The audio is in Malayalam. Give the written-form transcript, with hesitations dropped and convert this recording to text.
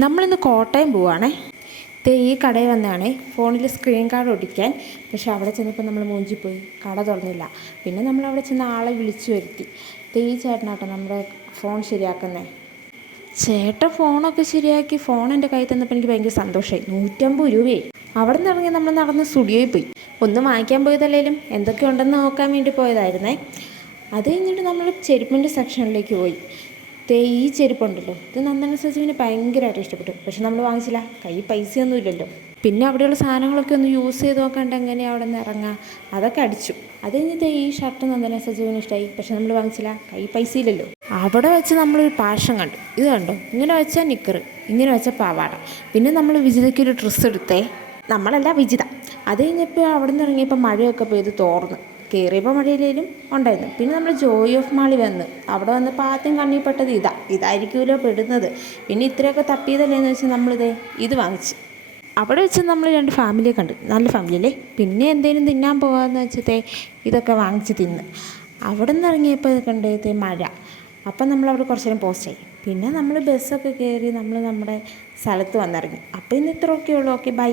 നമ്മളിന്ന് കോട്ടയം പോവുകയാണേ. ഈ കടയിൽ വന്നതാണേ ഫോണിൽ സ്ക്രീൻ കാർഡ് ഒട്ടിക്കാൻ. പക്ഷെ അവിടെ ചെന്നപ്പോൾ നമ്മൾ മൂഞ്ചിപ്പോയി, കട തുറന്നില്ല. പിന്നെ നമ്മളവിടെ ചെന്ന് ആളെ വിളിച്ചു വരുത്തി. ഈ ചേട്ടനാട്ടോ നമ്മുടെ ഫോൺ ശരിയാക്കുന്നേ. ചേട്ടൻ ഫോണൊക്കെ ശരിയാക്കി ഫോൺ എൻ്റെ കയ്യിൽ തന്നപ്പോൾ എനിക്ക് ഭയങ്കര സന്തോഷമായി. 150 രൂപയായി. അവിടെ നിന്ന് ഇറങ്ങി നമ്മൾ നടന്ന് സ്റ്റുഡിയോയിൽ പോയി. ഒന്നും വാങ്ങിക്കാൻ പോയതല്ലേലും എന്തൊക്കെ ഉണ്ടെന്ന് നോക്കാൻ വേണ്ടി പോയതായിരുന്നേ. അത് കഴിഞ്ഞിട്ട് നമ്മൾ ചെരുപ്പിൻ്റെ സെക്ഷനിലേക്ക് പോയി. ഈ ചെരുപ്പുണ്ടല്ലോ, ഇത് നന്ദന സജീവിന് ഭയങ്കരമായിട്ട് ഇഷ്ടപ്പെട്ടു. പക്ഷെ നമ്മൾ വാങ്ങിച്ചില്ല, കയ്യിൽ പൈസയൊന്നും ഇല്ലല്ലോ. പിന്നെ അവിടെയുള്ള സാധനങ്ങളൊക്കെ ഒന്ന് യൂസ് ചെയ്ത് നോക്കണ്ട, എങ്ങനെയാണ് അവിടെ നിന്ന് ഇറങ്ങുക, അതൊക്കെ അടിച്ചു. അത് കഴിഞ്ഞിട്ട് ഈ ഷർട്ട് നന്ദന സജീവിന് ഇഷ്ടമായി. പക്ഷെ നമ്മൾ വാങ്ങിച്ചില്ല, കയ്യിൽ പൈസ ഇല്ലല്ലോ. അവിടെ വെച്ച് നമ്മളൊരു പാഷൻ കണ്ടു. ഇത് കണ്ടോ, ഇങ്ങനെ വെച്ചാൽ നിക്കർ, ഇങ്ങനെ വെച്ചാൽ പാവാട. പിന്നെ നമ്മൾ വിജിതയ്ക്കൊരു ഡ്രസ്സ് എടുത്തേ. നമ്മളല്ല, വിജിത. അത് കഴിഞ്ഞപ്പോൾ അവിടെ നിന്ന് ഇറങ്ങിയപ്പോൾ മഴയൊക്കെ പെയ്ത് തോർന്ന്. കയറിയപ്പോൾ മഴയിലും ഉണ്ടായിരുന്നു. പിന്നെ നമ്മൾ ജോയ് ഓഫ് മാളി വന്ന് അവിടെ വന്നപ്പോൾ ആദ്യം കണ്ണിൽപ്പെട്ടത് ഇതായിരിക്കുമല്ലോ പെടുന്നത്. പിന്നെ ഇത്രയൊക്കെ തപ്പിയതല്ലേന്ന് വെച്ചാൽ ഇത് വാങ്ങിച്ച്. അവിടെ വെച്ച് നമ്മൾ 2 ഫാമിലിയെ കണ്ട്, നല്ല ഫാമിലിയല്ലേ. പിന്നെ എന്തെങ്കിലും തിന്നാൻ പോകാമെന്ന് വെച്ചതേ ഇതൊക്കെ വാങ്ങിച്ച് തിന്ന്. അവിടെ നിന്ന് ഇറങ്ങിയപ്പോൾ കണ്ടതേ മഴ. അപ്പം നമ്മളവിടെ കുറച്ച് നേരം പോസ്റ്റായി. പിന്നെ നമ്മൾ ബസ്സൊക്കെ കയറി നമ്മൾ നമ്മുടെ സ്ഥലത്ത് വന്നിറങ്ങി. അപ്പോൾ ഇന്ന് ഇത്രയൊക്കെ ഉള്ളൂ. Okay, by.